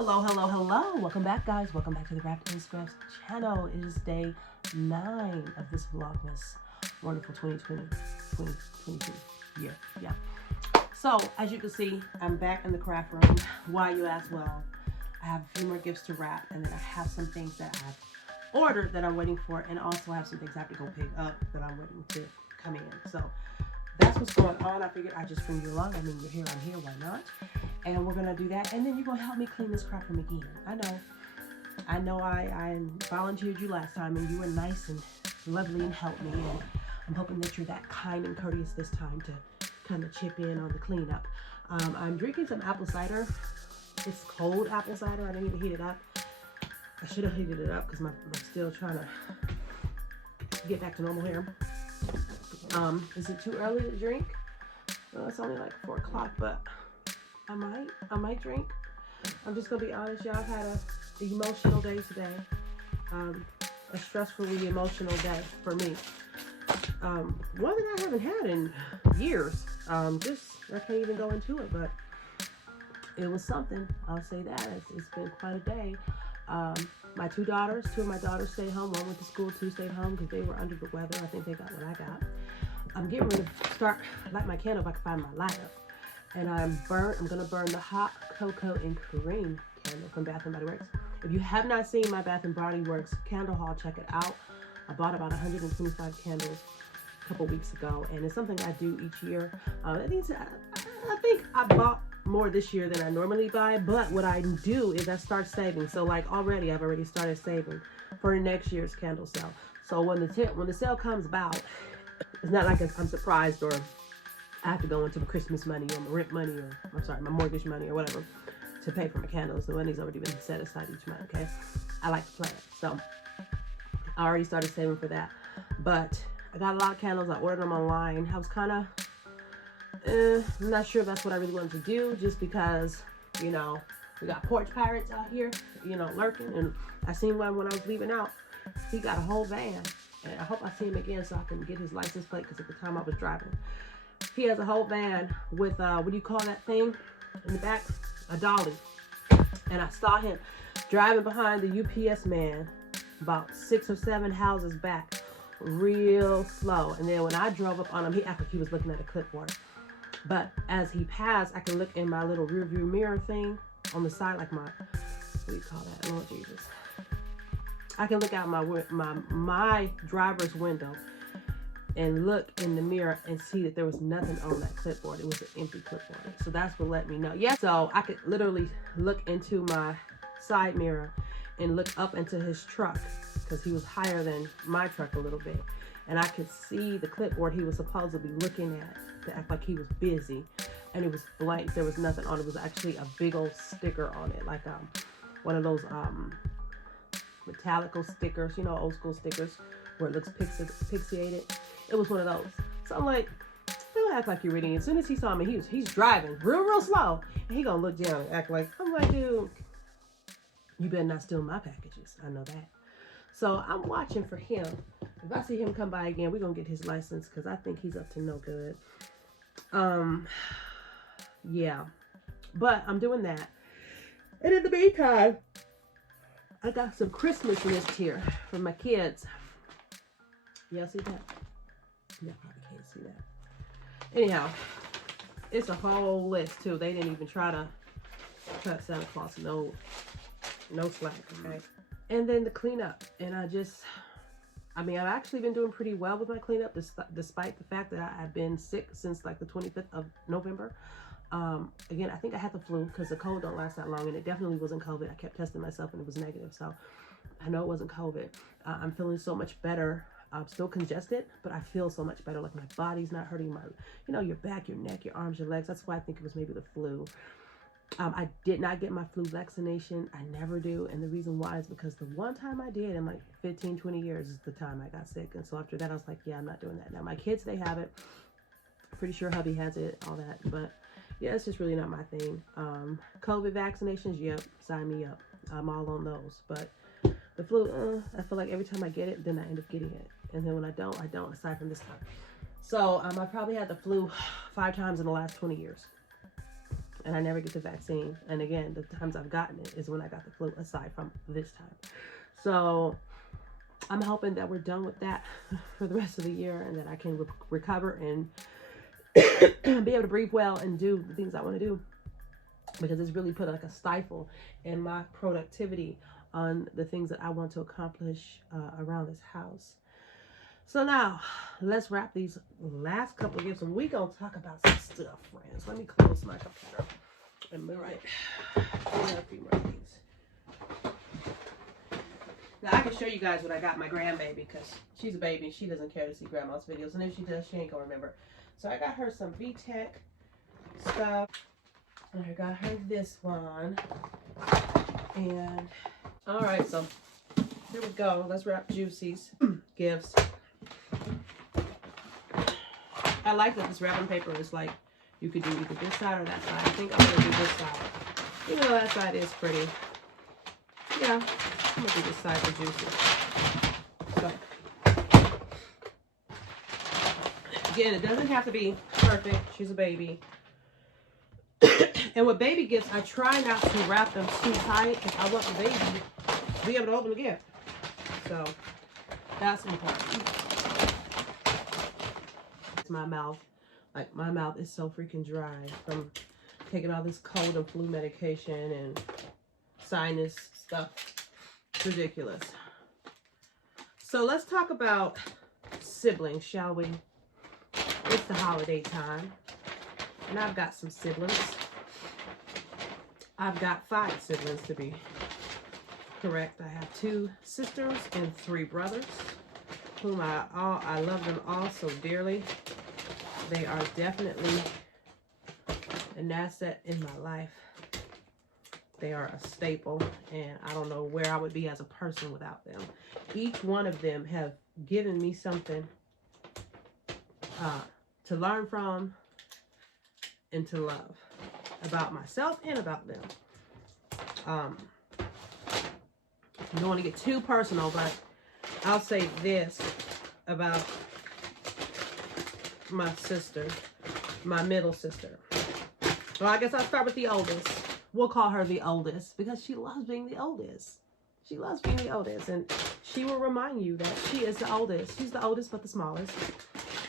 Hello. Welcome back, guys. Welcome back to the Wrapped in Scraps channel. It is day 9 of this VLOGMAS wonderful 2022 year. Yeah. So, as you can see, I'm back in the craft room. Why, you ask? Well, I have a few more gifts to wrap, and then I have some things that I've ordered that I'm waiting for, and also have some things I have to go pick up that I'm waiting to come in. So, that's what's going on. I figured I'd just bring you along. I mean, you're here, I'm here, why not? And we're gonna do that, and then you're gonna help me clean this crap room again. I know I volunteered you last time, and you were nice and lovely and helped me, and I'm hoping that you're that kind and courteous this time to kind of chip in on the cleanup. I'm drinking some apple cider. It's cold apple cider. I didn't even heat it up. I should have heated it up because I'm still trying to get back to normal here. Is it too early to drink? Well, it's only like 4 o'clock, but I might drink. I'm just gonna be honest, y'all. I've had an emotional day today. A stressfully emotional day for me. One that I haven't had in years. I can't even go into it, but it was something. I'll say that. It's been quite a day. Two of my daughters stayed home. One went to school, 2 stayed home because they were under the weather. I think they got what I got. I'm getting ready to light my candle if I can find my lighter. And I'm gonna burn the hot cocoa and cream candle from Bath & Body Works. If you have not seen my Bath & Body Works candle haul, check it out. I bought about 125 candles a couple weeks ago, and it's something I do each year. I think I bought more this year than I normally buy, but what I do is I start saving. So like I've already started saving for next year's candle sale. So when the sale comes about, it's not like I'm surprised or I have to go into my Christmas money or my rent money or my mortgage money or whatever to pay for my candles. The money's already been set aside each month. Okay, I like to plan, so I already started saving for that. But I got a lot of candles. I ordered them online. I was kind of I'm not sure if that's what I really wanted to do, just because, we got porch pirates out here, lurking. And I seen one when I was leaving out. He got a whole van, and I hope I see him again so I can get his license plate, because at the time I was driving, he has a whole van with what do you call that thing in the back? A dolly. And I saw him driving behind the UPS man about 6 or 7 houses back, real slow. And then when I drove up on him, he acted like he was looking at a clipboard. But as he passed, I can look in my little rear view mirror thing on the side, like what do you call that? Lord Jesus. I can look out my driver's window and look in the mirror and see that there was nothing on that clipboard. It was an empty clipboard. So that's what let me know. Yeah, so I could literally look into my side mirror and look up into his truck, because he was higher than my truck a little bit. And I could see the clipboard he was supposedly looking at to act like he was busy. And it was blank. There was nothing on it. It was actually a big old sticker on it. Like one of those metallical stickers, old school stickers where it looks pixelated. It was one of those. So I'm like, don't act like you're reading. As soon as he saw me, he's driving real slow. And he gonna look down and act like, I'm like, dude, you better not steal my packages. I know that. So I'm watching for him. If I see him come by again, we're gonna get his license, because I think he's up to no good. Yeah. But I'm doing that. And in the meantime, I got some Christmas list here for my kids. Y'all see that? Yeah, probably can't see that. Anyhow, it's a whole list too. They didn't even try to cut Santa Claus no slack, okay? And then the cleanup. And I've actually been doing pretty well with my cleanup, despite the fact that I've been sick since like the 25th of November. Again, I think I had the flu, because the cold don't last that long, and it definitely wasn't COVID. I kept testing myself and it was negative, so I know it wasn't COVID. I'm feeling so much better. I'm still congested, but I feel so much better. Like my body's not hurting, your back, your neck, your arms, your legs. That's why I think it was maybe the flu. I did not get my flu vaccination. I never do. And the reason why is because the one time I did in like 15, 20 years is the time I got sick. And so after that, I was like, yeah, I'm not doing that. Now my kids, they have it. Pretty sure hubby has it, all that. But yeah, it's just really not my thing. COVID vaccinations, yep, sign me up. I'm all on those. But the flu, I feel like every time I get it, then I end up getting it. And then when I don't, aside from this time. So I probably had the flu 5 times in the last 20 years. and I never get the vaccine. And again, the times I've gotten it is when I got the flu, aside from this time. So I'm hoping that we're done with that for the rest of the year, and that I can recover and be able to breathe well and do the things I want to do, because it's really put like a stifle in my productivity on the things that I want to accomplish around this house. So now let's wrap these last couple of gifts, and we're gonna talk about some stuff, friends. Let me close my computer and move right. We have a few more things. Now I can show you guys what I got my grandbaby, because she's a baby and she doesn't care to see grandma's videos, and if she does, she ain't gonna remember. So I got her some VTech stuff, and I got her this one. And all right, so here we go. Let's wrap Juicy's gifts. I like that this wrapping paper is like, you could do either this side or that side. I think I'm going to do this side. Even though that side is pretty. Yeah, I'm going to do this side for Juicy. So, again, it doesn't have to be perfect. She's a baby. And with baby gifts, I try not to wrap them too tight, because I want the baby to be able to open the gift. So, that's important. My mouth, like my mouth is so freaking dry from taking all this cold and flu medication and sinus stuff. It's ridiculous. So let's talk about siblings, shall we? It's the holiday time, and I've got some siblings. I've got 5 siblings to be correct. I have 2 sisters and 3 brothers, whom I love them all so dearly. They are definitely an asset in my life. They are a staple, and I don't know where I would be as a person without them. Each one of them have given me something to learn from and to love about myself and about them. I don't want to get too personal, but I'll say this about my sister, my middle sister. Well, I guess I'll start with the oldest. We'll call her the oldest, because she loves being the oldest. She loves being the oldest, and she will remind you that she is the oldest. She's the oldest, but the smallest.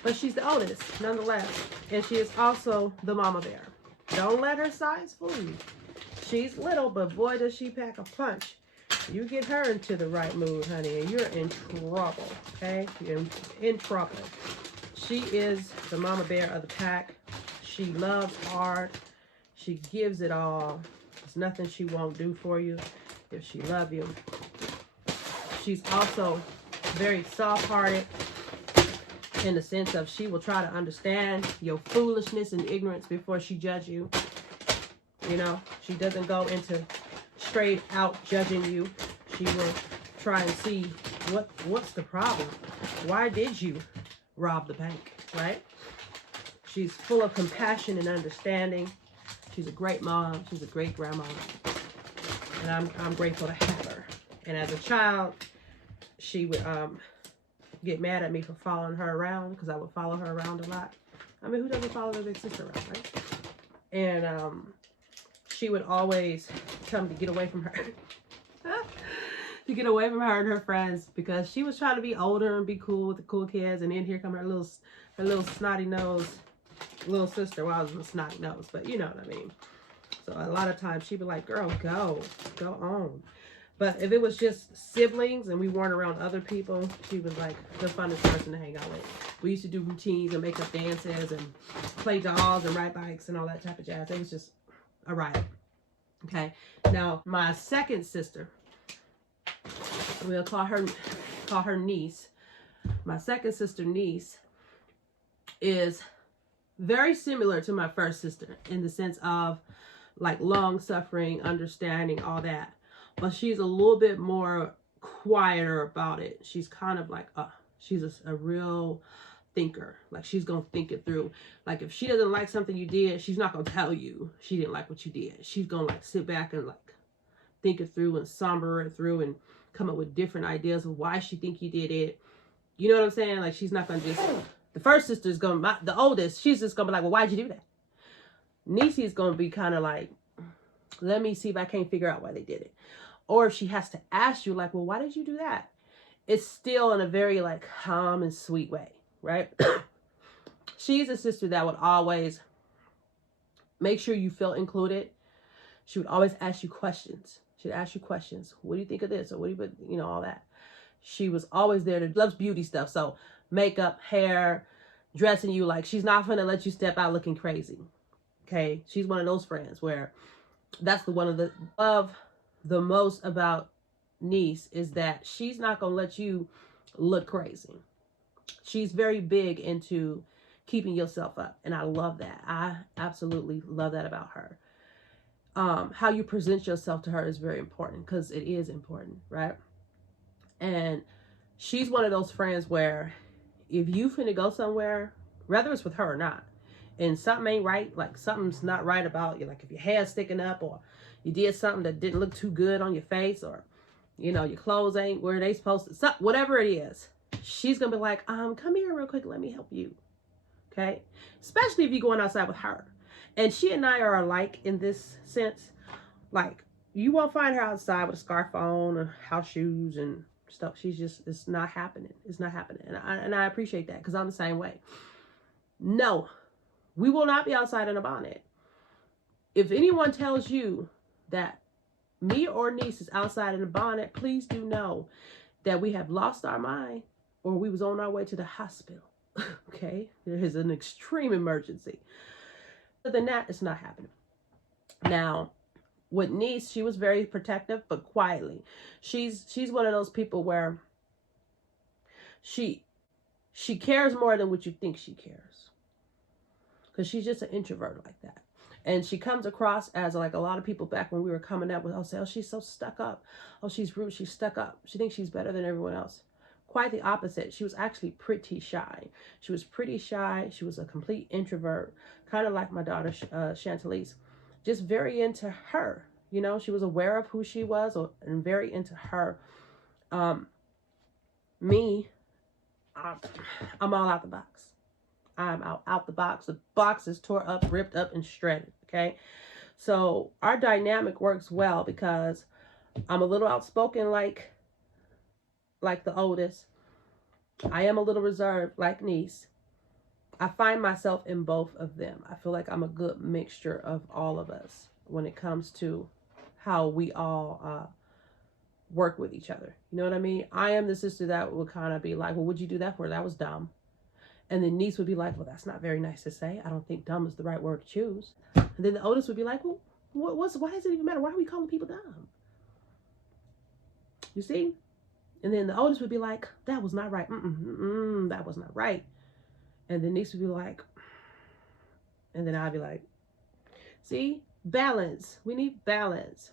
But she's the oldest, nonetheless. And she is also the mama bear. Don't let her size fool you. She's little, but boy, does she pack a punch. You get her into the right mood, honey, and you're in trouble, okay? You're in trouble. She is the mama bear of the pack. She loves hard. She gives it all. There's nothing she won't do for you if she loves you. She's also very soft-hearted, in the sense of she will try to understand your foolishness and ignorance before she judges you. You know, she doesn't go into straight out judging you. She will try and see what's the problem. Why did you rob the bank, right? She's full of compassion and understanding. She's a great mom. She's a great grandma. And I'm grateful to have her. And as a child, she would get mad at me for following her around, because I would follow her around a lot. I mean, who doesn't follow their big sister around, right? And she would always come to get away from her. To get away from her and her friends, because she was trying to be older and be cool with the cool kids, and then here come her little snotty nose little sister. Well, I was a snotty nose, but you know what I mean. So a lot of times she'd be like, girl, go on. But if it was just siblings and we weren't around other people, she was like the funnest person to hang out with. We used to do routines and make up dances and play dolls and ride bikes and all that type of jazz. It was just a riot. Okay. Now my second sister, we'll call her niece. My second sister niece is very similar to my first sister in the sense of like long suffering, understanding, all that. But she's a little bit more quieter about it. She's kind of like, she's a real thinker. Like she's going to think it through. Like if she doesn't like something you did, she's not going to tell you she didn't like what you did. She's going to like sit back and like think it through and somber it through and come up with different ideas of why she think you did it. You know what I'm saying? Like she's not going to just, the first sister's going to, the oldest, she's just going to be like, well, why'd you do that? Niecy is going to be kind of like, let me see if I can't figure out why they did it. Or if she has to ask you, like, well, why did you do that? It's still in a very, like, calm and sweet way, right? She's a sister that would always make sure you feel included. She would always ask you questions. She'd ask you questions. What do you think of this? Or what do you know, all that. She was always there. Loves beauty stuff. So makeup, hair, dressing you. Like, she's not going to let you step out looking crazy. Okay? She's one of those friends where that's the one of the love the most about niece is that she's not going to let you look crazy. She's very big into keeping yourself up. And I love that. I absolutely love that about her. How you present yourself to her is very important, because it is important, right? And she's one of those friends where if you finna go somewhere, whether it's with her or not, and something ain't right, like something's not right about you, like if your hair's sticking up, or you did something that didn't look too good on your face, or you know, your clothes ain't where they supposed to, whatever it is, she's gonna be like, come here real quick, let me help you. Okay? Especially if you're going outside with her. And she and I are alike in this sense. Like, you won't find her outside with a scarf on or house shoes and stuff. She's just, it's not happening. It's not happening. And I appreciate that, because I'm the same way. No, we will not be outside in a bonnet. If anyone tells you that me or niece is outside in a bonnet, please do know that we have lost our mind, or we was on our way to the hospital. Okay? There is an extreme emergency. Other than that, it's not happening. Now, with niece, she was very protective, but quietly. She's one of those people where she cares more than what you think she cares, because she's just an introvert like that. And she comes across as, like, a lot of people back when we were coming up with, oh, say, oh, she's so stuck up. Oh, she's rude. She's stuck up. She thinks she's better than everyone else. Quite the opposite. She was actually pretty shy. She was pretty shy. She was a complete introvert, kind of like my daughter, Chantalise. Just very into her. You know, she was aware of who she was, and very into her. Me, I'm all out the box. I'm out the box. The box is tore up, ripped up, and shredded. Okay, so our dynamic works well because I'm a little outspoken, like the oldest. I am a little reserved, like niece. I find myself in both of them. I feel like I'm a good mixture of all of us when it comes to how we all work with each other. You know what I mean? I am the sister that would kind of be like, well, what'd you do that for? That was dumb. And then niece would be like, well, that's not very nice to say. I don't think dumb is the right word to choose. And then the oldest would be like, well, why does it even matter? Why are we calling people dumb? You see? And then the oldest would be like, that was not right. That was not right. And then niece would be like, and then I'd be like, see? Balance. We need balance.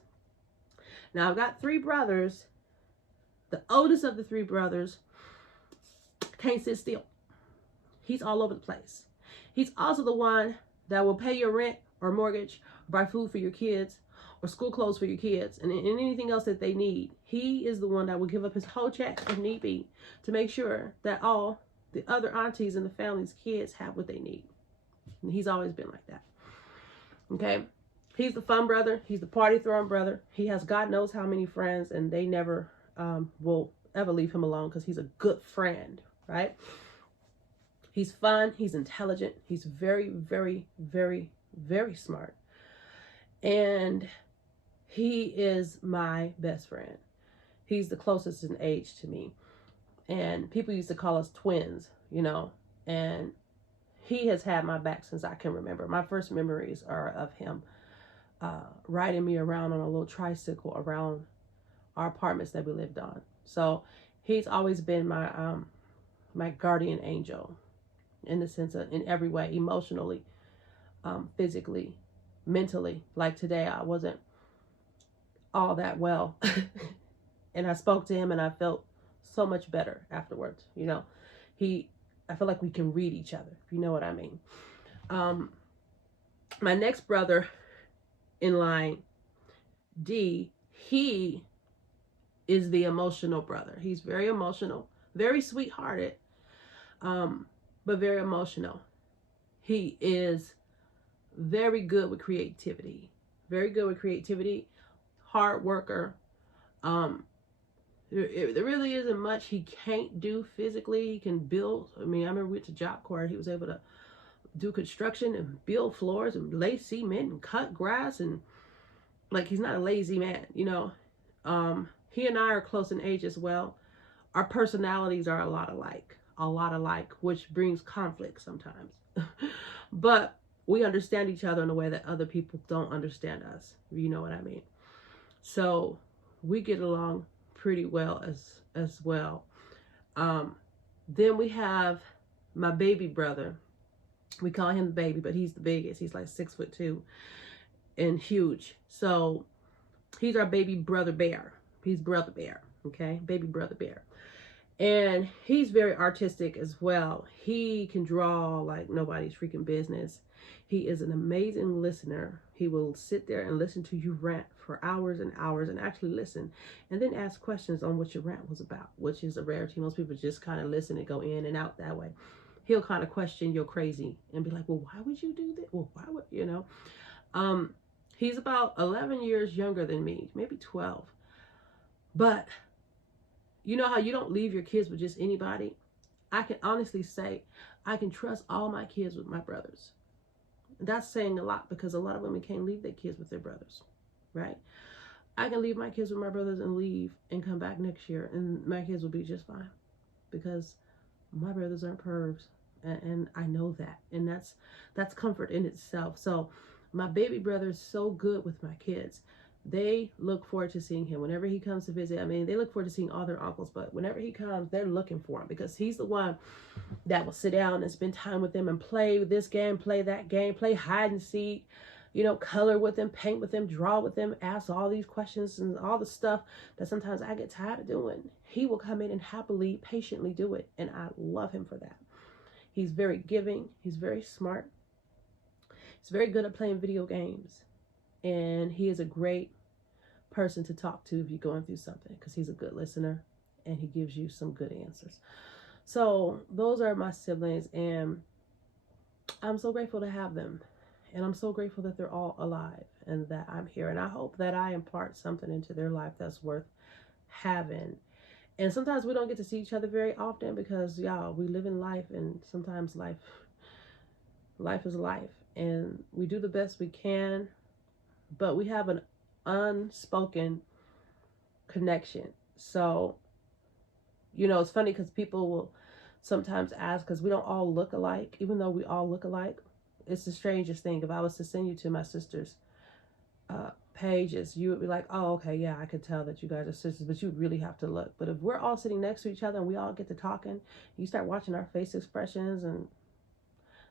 Now, I've got 3 brothers. The oldest of the 3 brothers can't sit still. He's all over the place. He's also the one that will pay your rent or mortgage, or buy food for your kids, or school clothes for your kids, and anything else that they need. He is the one that will give up his whole check if need be to make sure that all the other aunties in the family's kids have what they need. And he's always been like that. Okay? He's the fun brother. He's the party throwing brother. He has God knows how many friends, and they never will ever leave him alone, because he's a good friend, right? He's fun. He's intelligent. He's very, very, very, very smart. And he is my best friend. He's the closest in age to me. And people used to call us twins, you know. And he has had my back since I can remember. My first memories are of him riding me around on a little tricycle around our apartments that we lived on. So he's always been my my guardian angel, in the sense of, in every way, emotionally, physically, mentally. Like today, I wasn't all that well. And I spoke to him and I felt so much better afterwards. You know, I feel like we can read each other, if you know what I mean. My next brother in line, D, he is the emotional brother. He's very emotional, very sweethearted, but very emotional. He is very good with creativity. Very good with creativity. Hard worker. There really isn't much he can't do physically. He can build. I mean, I remember we went to Job Corps. He was able to do construction and build floors and lay cement and cut grass, and like, he's not a lazy man, you know. He and I are close in age as well. Our personalities are a lot alike, which brings conflict sometimes. But we understand each other in a way that other people don't understand us. You know what I mean? So we get along pretty well as well. Then we have my baby brother. We call him the baby, but he's the biggest. He's like 6'2" and huge. So he's our baby brother bear. He's brother bear, okay? Baby brother bear. And he's very artistic as well. He can draw like nobody's freaking business. He is an amazing listener. He will sit there and listen to you rant for hours and hours and actually listen, and then ask questions on what your rant was about, which is a rarity. Most people just kind of listen and go in and out that way. He'll kind of question your crazy and be like, well, why would you do that? Well, why would, you know? He's about 11 years younger than me, maybe 12. But you know how you don't leave your kids with just anybody? I can honestly say I can trust all my kids with my brothers. That's saying a lot, because a lot of women can't leave their kids with their brothers, right? I can leave my kids with my brothers and leave and come back next year, and my kids will be just fine, because my brothers aren't pervs, and I know that, and that's comfort in itself. So my baby brother is so good with my kids. They look forward to seeing him whenever he comes to visit. I mean, they look forward to seeing all their uncles, but whenever he comes, they're looking for him, because he's the one that will sit down and spend time with them and play this game, play that game, play hide and seek, you know, color with them, paint with them, draw with them, ask all these questions and all the stuff that sometimes I get tired of doing. He will come in and happily, patiently do it, and I love him for that. He's very giving. He's very smart. He's very good at playing video games, and he is a great person to talk to if you're going through something, because he's a good listener and he gives you some good answers. So those are my siblings, and I'm so grateful to have them, and I'm so grateful that they're all alive and that I'm here, and I hope that I impart something into their life that's worth having. And sometimes we don't get to see each other very often, because y'all, we live in life, and sometimes life is life, and we do the best we can, but we have an unspoken connection. So, you know, it's funny because people will sometimes ask, because we don't all look alike, even though we all look alike. It's the strangest thing. If I was to send you to my sister's pages, you would be like, oh, okay, yeah, I could tell that you guys are sisters, but you really have to look. But if we're all sitting next to each other and we all get to talking, you start watching our face expressions and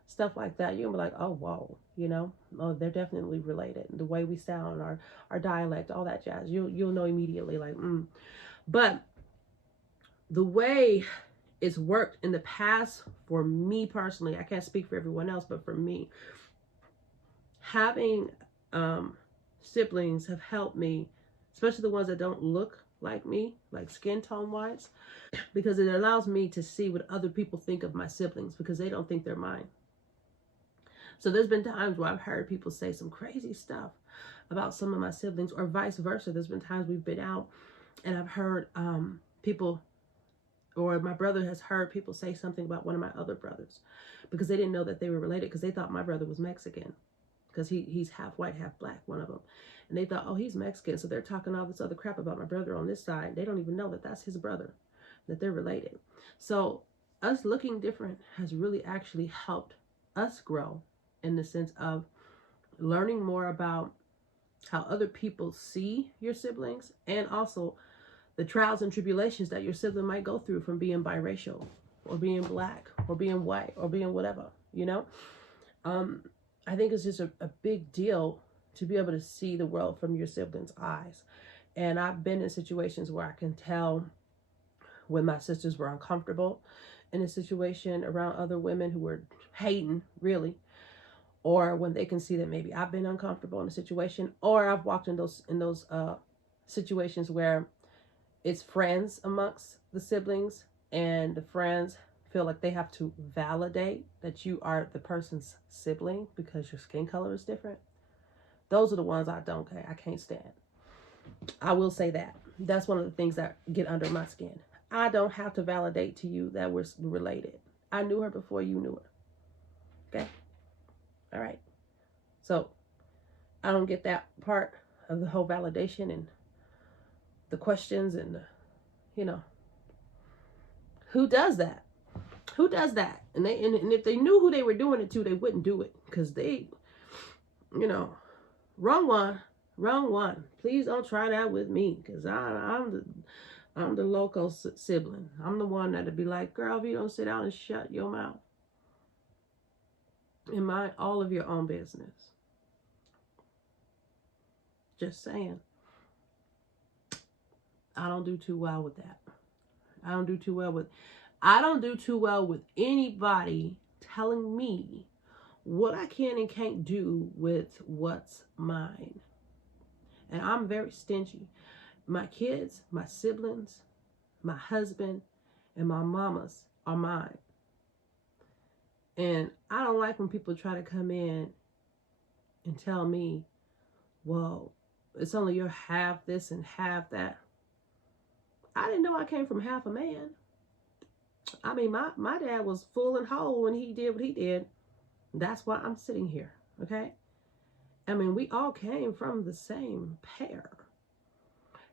stuff like that, you'll be like, oh, whoa, you know, oh, they're definitely related. The way we sound, our dialect, all that jazz, you'll know immediately, like, But the way it's worked in the past for me personally, I can't speak for everyone else, but for me, having siblings have helped me, especially the ones that don't look like me, like skin tone wise, because it allows me to see what other people think of my siblings, because they don't think they're mine. So there's been times where I've heard people say some crazy stuff about some of my siblings, or vice versa. There's been times we've been out and I've heard people, or my brother has heard people say something about one of my other brothers, because they didn't know that they were related, because they thought my brother was Mexican, because he's half white, half black, one of them. And they thought, oh, he's Mexican. So they're talking all this other crap about my brother on this side. They don't even know that that's his brother, that they're related. So us looking different has really actually helped us grow, in the sense of learning more about how other people see your siblings, and also the trials and tribulations that your sibling might go through from being biracial, or being black, or being white, or being whatever, you know? I think it's just a big deal to be able to see the world from your siblings' eyes. And I've been in situations where I can tell when my sisters were uncomfortable in a situation around other women who were hating, really, or when they can see that maybe I've been uncomfortable in a situation, or I've walked in those situations where it's friends amongst the siblings, and the friends feel like they have to validate that you are the person's sibling because your skin color is different. Those are the ones I can't stand. I will say that. That's one of the things that get under my skin. I don't have to validate to you that we're related. I knew her before you knew her. Okay? All right. So I don't get that part of the whole validation and the questions and, who does that? Who does that? And if they knew who they were doing it to, they wouldn't do it because they, wrong one. Please don't try that with me because I'm the local sibling. I'm the one that'd be like, girl, if you don't sit down and shut your mouth and mind all of your own business. Just saying. I don't do too well with that. I don't do too well with anybody telling me what I can and can't do with what's mine. And I'm very stingy. My kids, my siblings, my husband, and my mamas are mine. And I don't like when people try to come in and tell me, well, it's only your half this and half that. I didn't know I came from half a man. I mean, my dad was full and whole when he did what he did. That's why I'm sitting here, okay? I mean, we all came from the same pair.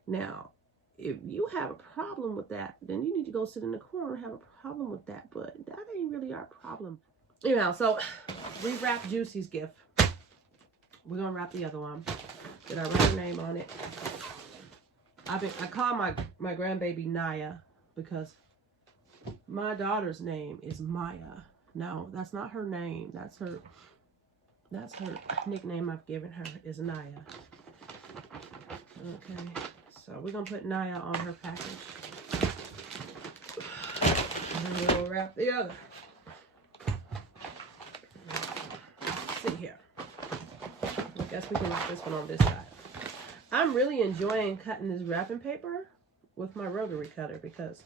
Now, if you have a problem with that, then you need to go sit in the corner and have a problem with that. But that ain't really our problem. Anyhow, so we wrapped Juicy's gift. We're going to wrap the other one. Did I write her name on it? I call my grandbaby Naya because my daughter's name is Maya. No, that's not her name. That's her nickname I've given her is Naya. Okay, so we're gonna put Naya on her package. And then we'll wrap the other. Let's see here. I guess we can wrap this one on this side. I'm really enjoying cutting this wrapping paper with my rotary cutter because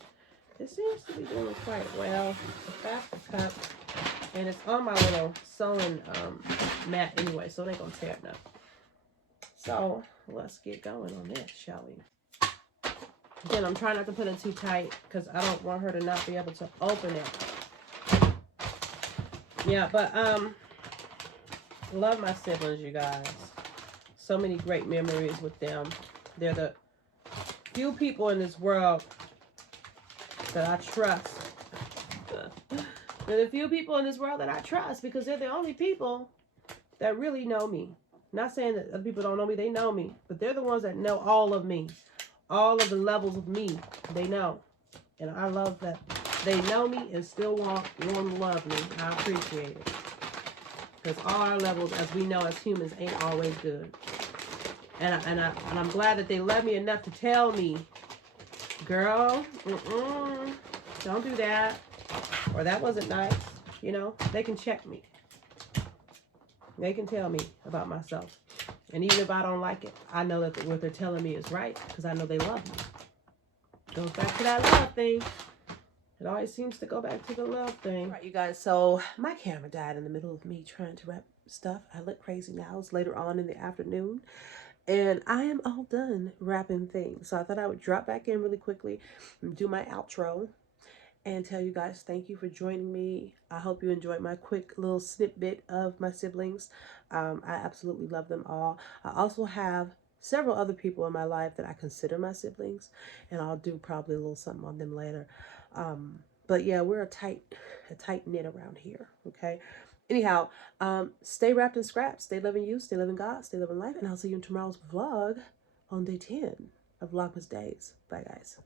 it seems to be doing quite well. It's a faster cut, and it's on my little sewing mat anyway, so it ain't gonna tear it up. So let's get going on this, shall we? Again, I'm trying not to put it too tight because I don't want her to not be able to open it. Yeah, but love my siblings, you guys. So many great memories with them. They're the few people in this world that I trust. They're the few people in this world that I trust because they're the only people that really know me. Not saying that other people don't know me, they know me. But they're the ones that know all of me. All of the levels of me, they know. And I love that they know me and still want to love me. I appreciate it. Because all our levels, as we know as humans, ain't always good. And I'm glad that they love me enough to tell me, girl, don't do that. Or that wasn't nice. They can check me. They can tell me about myself. And even if I don't like it, I know that what they're telling me is right because I know they love me. Goes back to that love thing. It always seems to go back to the love thing. All right, you guys, so my camera died in the middle of me trying to wrap stuff. I look crazy now. It's later on in the afternoon. And I am all done wrapping things. So I thought I would drop back in really quickly and do my outro and tell you guys thank you for joining me. I hope you enjoyed my quick little snippet of my siblings. I absolutely love them all. I also have several other people in my life that I consider my siblings, and I'll do probably a little something on them later. But yeah, we're a tight knit around here, okay? Anyhow, stay wrapped in scraps. Stay loving you, stay loving God, stay loving life, and I'll see you in tomorrow's vlog on day 10 of Vlogmas Days. Bye, guys.